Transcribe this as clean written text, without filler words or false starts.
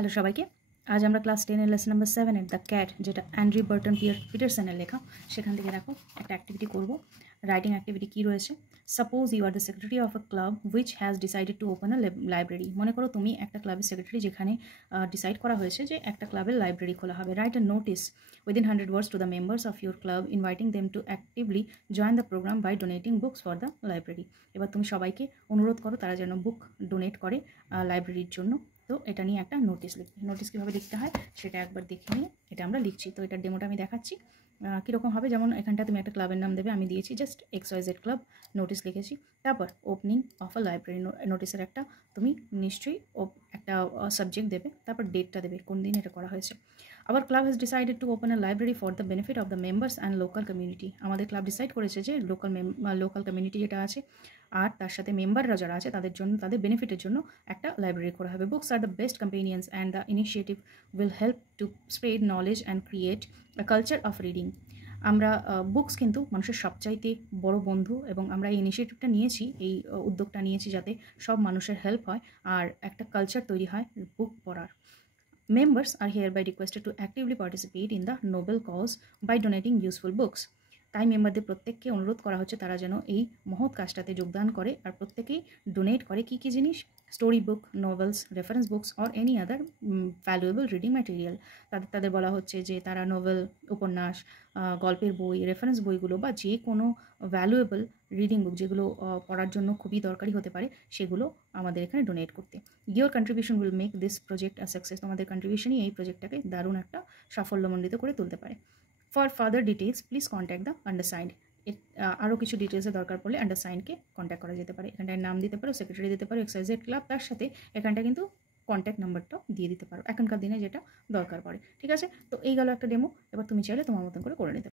Hello সবাইকে। আজ আমরা ক্লাস 10 এর লেসন নাম্বার 7 এর দ্য ক্যাট, যেটা অ্যান্ড্রি বার্টন পিটারসনের লেখা, সেখান থেকে দেখো একটা অ্যাক্টিভিটি করব। রাইটিং অ্যাক্টিভিটি কী রয়েছে? Suppose you are the secretary of a club which has decided to open a library. মনে করো তুমি একটা ক্লাবের সেক্রেটারি, যেখানে ডিসাইড করা হয়েছে যে একটা ক্লাবের লাইব্রেরি খোলা হবে। Write a notice within 100 words to the members of your club inviting them to actively join the program by donating books for the library. এবার তুমি সবাইকে অনুরোধ করো তারা যেন বুক ডোনেট করে লাইব্রেরির জন্য। তো এটা নিয়ে একটা নোটিস লিখবে। নোটিস কীভাবে লিখতে হয় সেটা একবার দেখে নিয়ে এটা আমরা লিখছি। তো এটার ডেমোটা আমি দেখাচ্ছি কীরকম হবে। যেমন এখানটা তুমি একটা ক্লাবের নাম দেবে, আমি দিয়েছি জাস্ট XYZ ক্লাব, নোটিস লিখেছি। তারপর ওপেনিং অফ আ লাইব্রেরি, নোটিসের একটা তুমি নিশ্চয়ই একটা সাবজেক্ট দেবে, তারপর ডেটটা দেবে কোন দিন এটা করা হয়েছে। Our club has decided to open a library for the benefit of the members and local community. আমাদের ক্লাব ডিসাইড করেছে যে লোকাল কমিউনিটি যেটা আছে আর তার সাথে মেম্বাররা যারা আছে তাদের জন্য, তাদের বেনিফিটের জন্য একটা লাইব্রেরি করা হবে। Books are the best companions and the initiative will help to spread knowledge and create a culture of reading. আমরা বুকস কিন্তু মানুষের সবচাইতে বড় বন্ধু, এবং আমরা এই ইনিশিয়েটিভটা নিয়েছি, এই উদ্যোগটা নিয়েছি যাতে সব মানুষের হেল্প হয় আর একটা কালচার তৈরি হয় বুক পড়ার। Members are hereby requested to actively participate in the noble cause by donating useful books. তাই মেম্বারদের প্রত্যেককে অনুরোধ করা হচ্ছে তারা যেন এই মহৎ কাজটাতে যোগদান করে আর প্রত্যেকেই ডোনেট করে কী কী জিনিস? Story book, novels, reference books or any other valuable reading material. তাদের বলা হচ্ছে যে তারা নোভেল, উপন্যাস, গল্পের বই, রেফারেন্স বইগুলো বা যে কোনো ভ্যালুয়েবল রিডিং বুক যেগুলো পড়ার জন্য খুবই দরকারি হতে পারে সেগুলো আমাদের এখানে ডোনেট করতে। Your contribution will make this project a success. তোমাদের কন্ট্রিবিউশনই এই প্রজেক্টটাকে দারুণ একটা সাফল্যমণ্ডিত করে তুলতে পারে। For further details please contact the undersigned. আরও কিছু ডিটেলসের দরকার পড়লে আন্ডারসাইন্ডকে কন্ট্যাক্ট করা যেতে পারে। এখানটায় নাম দিতে পারো, সেক্রেটারি দিতে পারো, XYZ ক্লাব, তার সাথে এখানটা কিন্তু কন্ট্যাক্ট নাম্বারটাও দিয়ে দিতে পারো এখনকার দিনে যেটা দরকার পড়ে। ঠিক আছে, তো এই গেল একটা ডেমো। এবার তুমি চাইলে তোমার মতন করে নিতে